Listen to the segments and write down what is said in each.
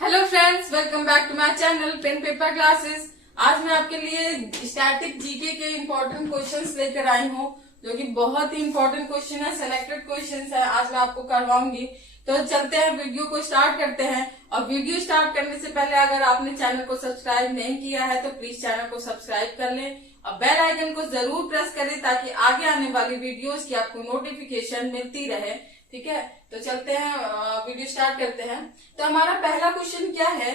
Hello friends, welcome back to my channel pen paper classes. आज मैं आपके लिए स्टैटिक जीके के इम्पोर्टेंट क्वेश्चंस लेकर आई हूँ, जो कि बहुत ही इम्पोर्टेंट क्वेश्चन है, सेलेक्टेड क्वेश्चंस है। आज मैं आपको करवाऊंगी। तो चलते हैं, वीडियो को स्टार्ट करते हैं। और वीडियो स्टार्ट करने से पहले अगर आपने चैनल को सब्सक्राइब नहीं किया है तो प्लीज चैनल को सब्सक्राइब कर लें और बेल आइकन को जरूर प्रेस करें ताकि आगे आने वाली वीडियोस की आपको नोटिफिकेशन मिलती रहे। ठीक है, तो चलते हैं, वीडियो स्टार्ट करते हैं। तो हमारा पहला क्वेश्चन क्या है?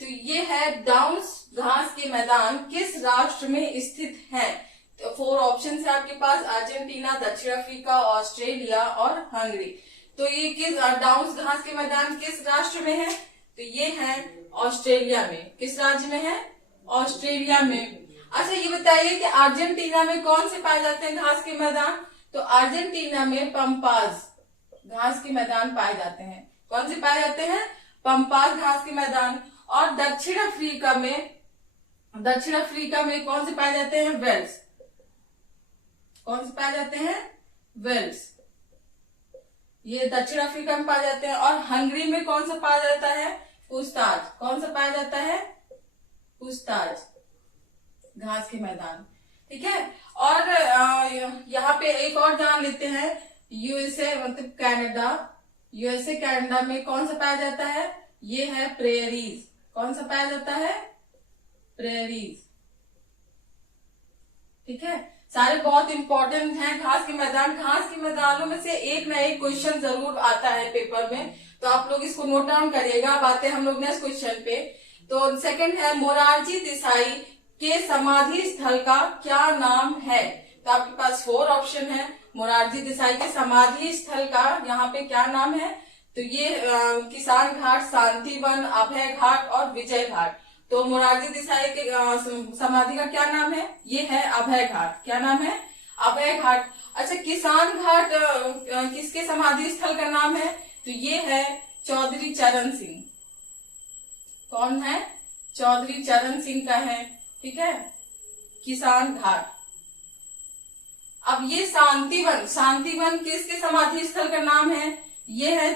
तो ये है, डाउन्स घास के मैदान किस राष्ट्र में स्थित है? तो 4 ऑप्शन है आपके पास: अर्जेंटीना, दक्षिण अफ्रीका, ऑस्ट्रेलिया और हंगरी। तो ये किस डाउन्स घास के मैदान किस राष्ट्र में है? तो ये है ऑस्ट्रेलिया में। किस राज्य में है? ऑस्ट्रेलिया में। अच्छा, ये बताइए कि अर्जेंटीना में कौन से पाए जाते हैं घास के मैदान? तो अर्जेंटीना में पंपास घास के मैदान पाए जाते हैं। कौन से पाए जाते हैं? पंपास घास के मैदान। और दक्षिण अफ्रीका में कौन से पाए जाते हैं? वेल्स। कौन से पाए जाते हैं? वेल्स। ये दक्षिण अफ्रीका में पाए जाते हैं। और हंगरी में कौन सा पाया जाता है? पुछताछ। कौन सा पाया जाता है? पुछताछ घास के मैदान। ठीक है, और यहाँ पे एक और जान लेते हैं, यूएसए मतलब कनाडा। यूएसए कनाडा में कौन सा पाया जाता है? ये है प्रेरीज। कौन सा पाया जाता है? प्रेरीज। ठीक है, सारे बहुत इंपॉर्टेंट हैं। घास के मैदान, घास के मैदानों में से एक ना एक क्वेश्चन जरूर आता है पेपर में, तो आप लोग इसको नोट डाउन करिएगा। बातें हम लोग नेक्स्ट क्वेश्चन पे। तो सेकंड है, मोरारजी देसाई के समाधि स्थल का क्या नाम है? तो आपके पास 4 ऑप्शन है। मोरारजी देसाई के समाधि स्थल का यहाँ पे क्या नाम है? तो ये किसान घाट, शांति वन, अभय घाट और विजय घाट। तो मोरारजी देसाई के समाधि का क्या नाम है? ये है अभय घाट। क्या नाम है? अभय घाट। अच्छा, किसान घाट किसके समाधि स्थल का नाम है? तो ये है चौधरी चरण सिंह। कौन है? चौधरी चरण सिंह का है। ठीक है, किसान घाट। अब ये शांति वन किसके समाधि स्थल का नाम है? ये है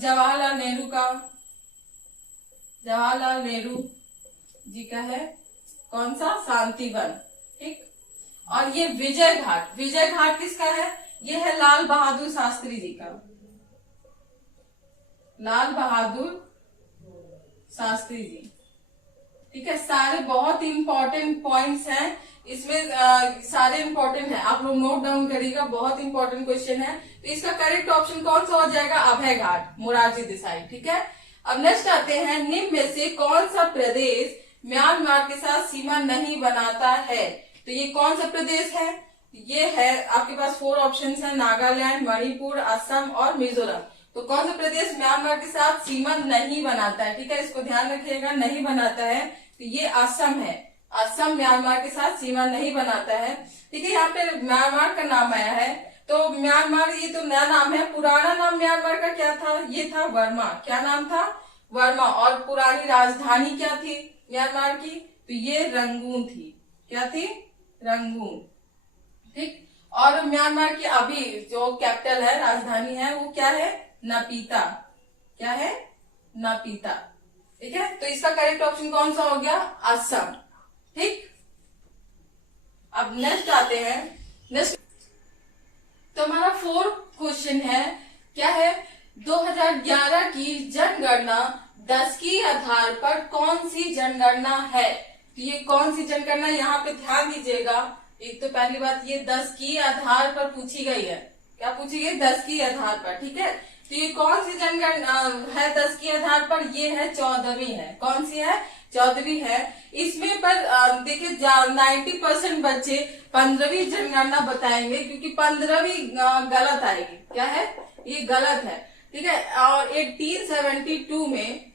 जवाहरलाल नेहरू का। जवाहरलाल नेहरू जी का है। कौन सा? शांति वन। ठीक, और ये विजय घाट किसका है? ये है लाल बहादुर शास्त्री जी का। लाल बहादुर शास्त्री जी। ठीक है, सारे बहुत इंपॉर्टेंट पॉइंट्स हैं इसमें, सारे इंपॉर्टेंट है, आप लोग नोट डाउन करिएगा। बहुत इंपॉर्टेंट क्वेश्चन है। तो इसका करेक्ट ऑप्शन कौन सा हो जाएगा? अभय घाट, मोरारजी देसाई। ठीक है, अब नेक्स्ट आते हैं, निम्न में से कौन सा प्रदेश म्यांमार के साथ सीमा नहीं बनाता है? तो ये कौन सा प्रदेश है? ये है आपके पास 4 ऑप्शन है: नागालैंड, मणिपुर, असम और मिजोरम। तो कौन सा प्रदेश म्यांमार के साथ सीमा नहीं बनाता है? ठीक है, इसको ध्यान रखिएगा, नहीं बनाता है। तो ये असम है। असम म्यांमार के साथ सीमा नहीं बनाता है। ठीक है, यहाँ पे म्यांमार का नाम आया है। तो म्यांमार ये तो नया नाम है। पुराना नाम म्यांमार का क्या था? ये था वर्मा। क्या नाम था? वर्मा। और पुरानी राजधानी क्या थी म्यांमार की? तो ये रंगून थी। क्या थी? रंगून। ठीक, और म्यांमार की अभी जो कैपिटल है, राजधानी है, वो क्या है? नपीता। क्या है? नपीता। ठीक है, तो इसका करेक्ट ऑप्शन कौन सा हो गया? असम। ठीक, अब नेक्स्ट आते हैं। नेक्स्ट तो हमारा 4th क्वेश्चन है, क्या है? 2011 की जनगणना 10 की आधार पर कौन सी जनगणना है? तो ये कौन सी जनगणना, यहाँ पे ध्यान दीजिएगा। एक तो पहली बात, ये 10 की आधार पर पूछी गई है। क्या पूछी गई? 10 की आधार पर। ठीक है, तो ये कौन सी जनगणना है 10 के आधार पर? ये है 14वीं है। कौन सी है? 14वीं है। इसमें पर देखिए 90% बच्चे 15वीं जनगणना बताएंगे, क्योंकि 15वीं गलत आएगी। क्या है? ये गलत है। ठीक है, और 1872 में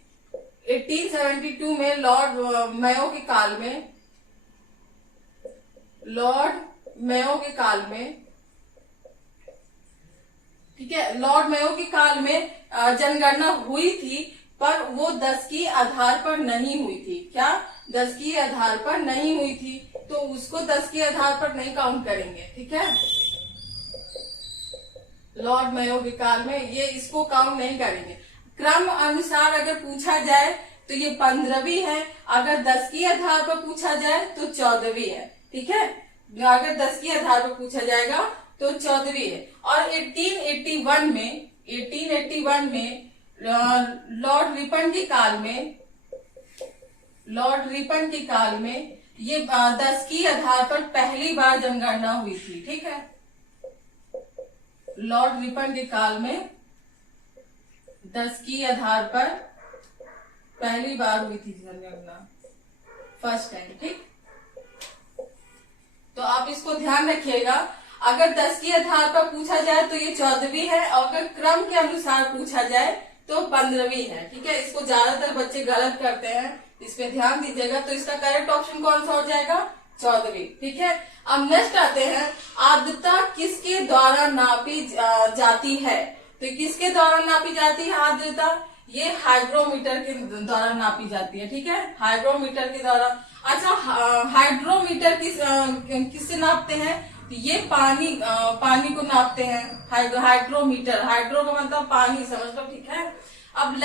लॉर्ड मेयो के काल में ठीक है, लॉर्ड मेयो के काल में जनगणना हुई थी, पर वो 10 की आधार पर नहीं हुई थी। क्या? 10 की आधार पर नहीं हुई थी, तो उसको 10 के आधार पर नहीं काउंट करेंगे। ठीक है, लॉर्ड मेयो के काल में ये इसको काउंट नहीं करेंगे। क्रम अनुसार अगर पूछा जाए तो ये 15वीं है, अगर 10 के आधार पर पूछा जाए तो 14वीं है। ठीक है, अगर 10 के आधार पर पूछा जाएगा तो 14वीं है। और 1881 में लॉर्ड रिपन के काल में ये 10 के आधार पर पहली बार जनगणना हुई थी। ठीक है, लॉर्ड रिपन के काल में 10 के आधार पर पहली बार हुई थी जनगणना, फर्स्ट टाइम। ठीक, तो आप इसको ध्यान रखिएगा। अगर 10 के आधार पर पूछा जाए तो ये 14वीं है, और अगर क्रम के अनुसार पूछा जाए तो 15वीं है। ठीक है, इसको ज्यादातर बच्चे गलत करते हैं, इस पे ध्यान दीजिएगा। तो इसका करेक्ट ऑप्शन कौन सा हो जाएगा? 14वीं। ठीक है, अब नेक्स्ट आते हैं, आर्द्रता किसके द्वारा नापी जाती है? तो किसके द्वारा नापी जाती है आर्द्रता? ये हाइड्रोमीटर के द्वारा नापी जाती है। ठीक है, हाइड्रोमीटर के द्वारा। अच्छा, हाइड्रोमीटर किससे नापते हैं? ये पानी को नापते हैं हाइड्रोमीटर। हाइड्रो का मतलब पानी, समझ लो। ठीक है, अब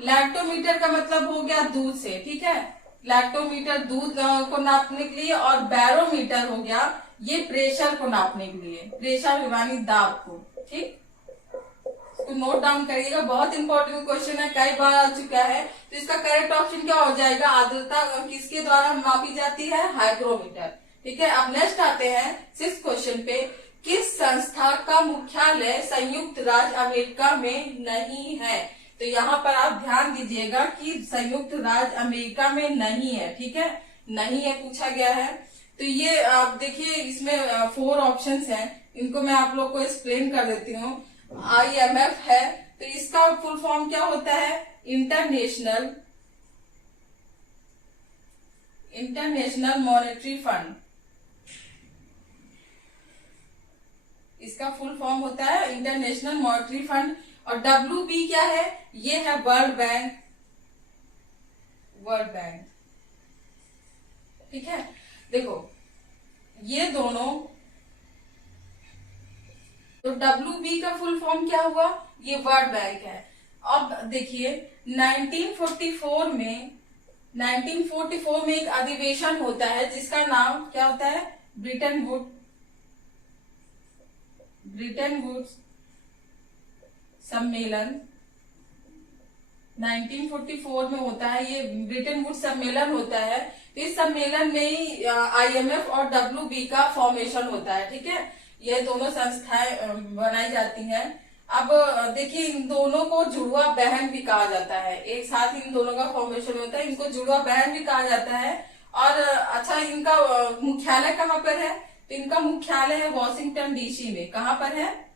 लैक्टोमीटर का मतलब हो गया दूध से। ठीक है, लैक्टोमीटर दूध को नापने के लिए, और बैरोमीटर हो गया ये प्रेशर को नापने के लिए, प्रेशर यानी दाब को। ठीक, तो नोट डाउन करिएगा, बहुत इंपॉर्टेंट क्वेश्चन है, कई बार आ चुका है। तो इसका करेक्ट ऑप्शन क्या हो जाएगा? आर्द्रता किसके द्वारा मापी जाती है? हाइग्रोमीटर। ठीक है, अब नेक्स्ट आते हैं 6th क्वेश्चन पे, किस संस्था का मुख्यालय संयुक्त राज्य अमेरिका में नहीं है? तो यहाँ पर आप ध्यान दीजिएगा कि संयुक्त राज्य अमेरिका में नहीं है। ठीक है, नहीं है पूछा गया है। तो ये आप देखिए, इसमें 4 ऑप्शंस हैं, इनको मैं आप लोग को एक्सप्लेन कर देती हूँ। IMF है, तो इसका फुल फॉर्म क्या होता है? International monetary fund. इसका फुल फॉर्म होता है इंटरनेशनल मॉनेटरी फंड। और WB क्या है? ये है वर्ल्ड बैंक। ठीक है, देखो ये दोनों, तो WB का फुल फॉर्म क्या हुआ? ये वर्ल्ड बैंक है। अब देखिए 1944 में एक अधिवेशन होता है जिसका नाम क्या होता है? ब्रिटेन वुड्स सम्मेलन। 1944 में होता है, ये ब्रिटेन वुड्स सम्मेलन होता है। तो इस सम्मेलन में ही IMF और WB का फॉर्मेशन होता है। ठीक है, ये दोनों संस्थाएं बनाई जाती हैं। अब देखिए, इन दोनों को जुड़वा बहन भी कहा जाता है, एक साथ इन दोनों का फॉर्मेशन होता है, इनको जुड़वा बहन भी कहा जाता है। और अच्छा, इनका मुख्यालय कहाँ पर है? तो इनका मुख्यालय है वॉशिंगटन DC में। कहाँ पर है?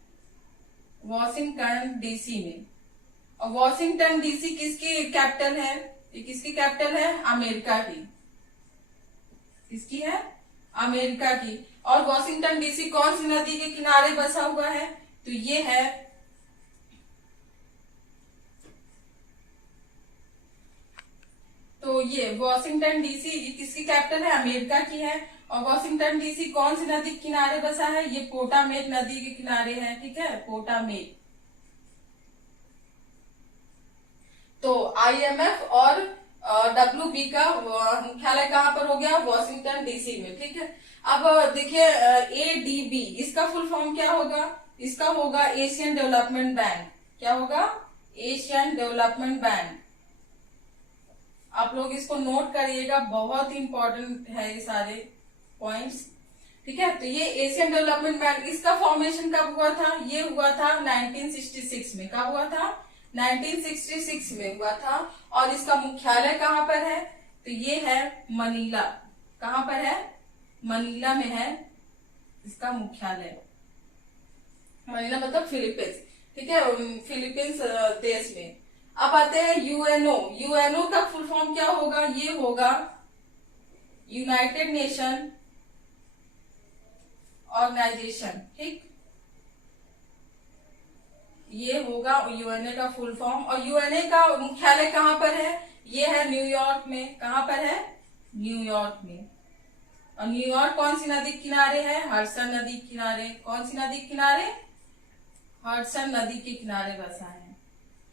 वॉशिंगटन DC में। और वॉशिंगटन DC किसकी कैपिटल है? ये किसकी कैपिटल है? अमेरिका की। किसकी है? अमेरिका की। और वॉशिंगटन DC कौन सी नदी के किनारे बसा हुआ है? तो ये है तो ये वॉशिंगटन DC ये किसकी कैपिटल है? अमेरिका की है। और वॉशिंगटन DC कौन सी नदी के किनारे बसा है? ये पोटामेक नदी के किनारे है। ठीक है, पोटामेक। तो IMF और WB का मुख्यालय कहाँ पर हो गया? वॉशिंगटन DC में। ठीक है, अब देखिए ADB, इसका फुल फॉर्म क्या होगा? इसका होगा एशियन डेवलपमेंट बैंक। क्या होगा? Asian development bank. आप लोग इसको नोट करिएगा, बहुत इंपॉर्टेंट है ये सारे पॉइंट्स। ठीक है, तो ये एशियन डेवलपमेंट बैंक, इसका फॉर्मेशन कब हुआ था? ये हुआ था 1966 में। कब हुआ था? 1966 में हुआ था। और इसका मुख्यालय कहाँ पर है? तो ये है मनीला। कहाँ पर है? मनीला में है इसका मुख्यालय। मनीला मतलब फिलीपींस। ठीक है, फिलीपींस देश में। अब आते हैं यूएनओ का फुल फॉर्म क्या होगा? ये होगा यूनाइटेड नेशन ऑर्गेनाइजेशन। ठीक, ये होगा यूएनए का फुल फॉर्म। और यूएनए का मुख्यालय कहाँ पर है? ये है न्यूयॉर्क में। कहाँ पर है? न्यूयॉर्क में। और न्यूयॉर्क कौन सी नदी के किनारे है? हडसन नदी के किनारे। कौन सी नदी के किनारे? हडसन नदी के किनारे बसा है।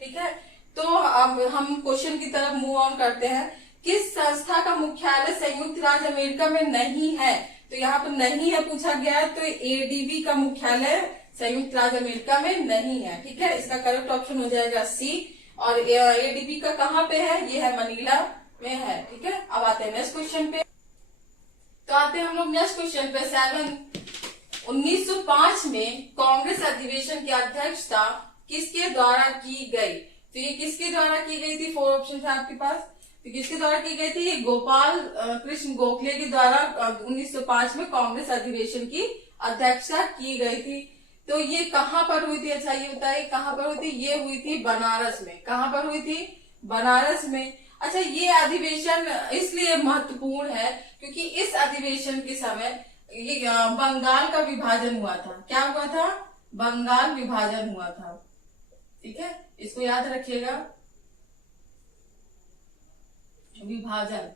ठीक है, तो अब हम क्वेश्चन की तरफ मूव ऑन करते हैं। किस संस्था का मुख्यालय संयुक्त राज्य अमेरिका में नहीं है? तो यहाँ पर नहीं है पूछा गया है, तो एडीबी का मुख्यालय संयुक्त राज्य अमेरिका में नहीं है। ठीक है, इसका करेक्ट ऑप्शन हो जाएगा सी। और एडीबी का कहाँ पे है? ये है मनीला में है। ठीक है, अब आते हैं नेक्स्ट क्वेश्चन पे। तो आते हैं हम लोग नेक्स्ट क्वेश्चन पे 7। 1905 में कांग्रेस अधिवेशन की अध्यक्षता किसके द्वारा की गई? तो ये किसके द्वारा की गई थी? 4 ऑप्शन है आपके पास। तो किसके द्वारा की गई थी? ये गोपाल कृष्ण गोखले के द्वारा 1905 में कांग्रेस अधिवेशन की अध्यक्षता की गई थी। तो ये कहाँ पर हुई थी? अच्छा ये बताइए कहाँ पर हुई थी? ये हुई थी बनारस में। कहाँ पर हुई थी? बनारस में। अच्छा, ये अधिवेशन इसलिए महत्वपूर्ण है क्योंकि इस अधिवेशन के समय ये बंगाल का विभाजन हुआ था। क्या हुआ था? बंगाल विभाजन हुआ था। ठीक है, इसको याद रखिएगा, विभाजन।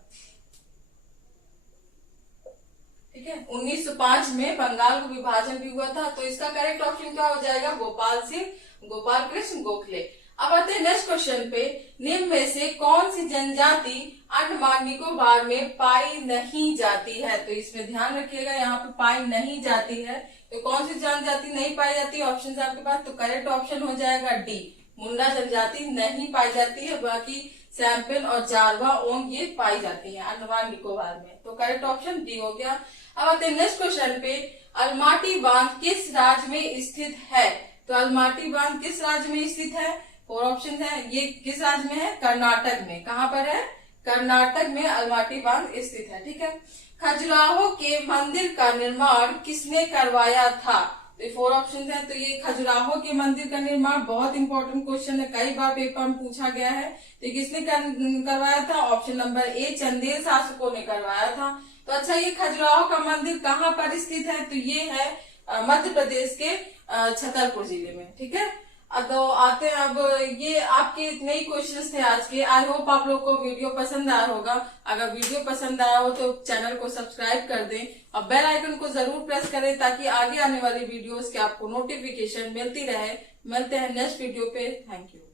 ठीक है, 1905 में बंगाल को विभाजन भी हुआ था। तो इसका करेक्ट ऑप्शन क्या हो जाएगा? गोपाल कृष्ण गोखले। अब आते हैं नेक्स्ट क्वेश्चन पे। निम्न में से कौन सी जनजाति अंडमान निकोबार में पाई नहीं जाती है? तो इसमें ध्यान रखिएगा, यहाँ पे पाई नहीं जाती है। तो कौन सी जनजाति नहीं पाई जाती है? ऑप्शन है आपके पास। तो करेक्ट ऑप्शन हो जाएगा डी, मुंडा जनजाति नहीं पाई जाती है। बाकी सैंपल और जारवा ओंग ये पाई जाती है अंडमान निकोबार में। तो करेक्ट ऑप्शन डी हो गया। अब आते हैं नेक्स्ट क्वेश्चन पे। अलमाटी बांध किस राज्य में स्थित है? तो अलमाटी बांध किस राज्य में स्थित है? 4 ऑप्शन है। ये किस राज्य में है? कर्नाटक में। कहाँ पर है? कर्नाटक में अलमाटी बांध स्थित है। ठीक है, खजुराहो के मंदिर का निर्माण किसने करवाया था? तो 4 ऑप्शन है। तो ये खजुराहो के मंदिर का निर्माण बहुत इंपॉर्टेंट क्वेश्चन है, कई बार पेपर में पूछा गया है। तो किसने करवाया था? ऑप्शन नंबर ए, चंदेल शासकों ने करवाया था। तो अच्छा, ये खजुराहो का मंदिर कहाँ पर स्थित है? तो ये है मध्य प्रदेश के छतरपुर जिले में। ठीक है, तो आते हैं अब, ये आपके इतने ही क्वेश्चंस थे आज के। आई होप आप लोग को वीडियो पसंद आया होगा। अगर वीडियो पसंद आया हो तो चैनल को सब्सक्राइब कर दें और बेल आइकन को जरूर प्रेस करें ताकि आगे आने वाली वीडियोस के आपको नोटिफिकेशन मिलती रहे। मिलते हैं नेक्स्ट वीडियो पे। Thank you.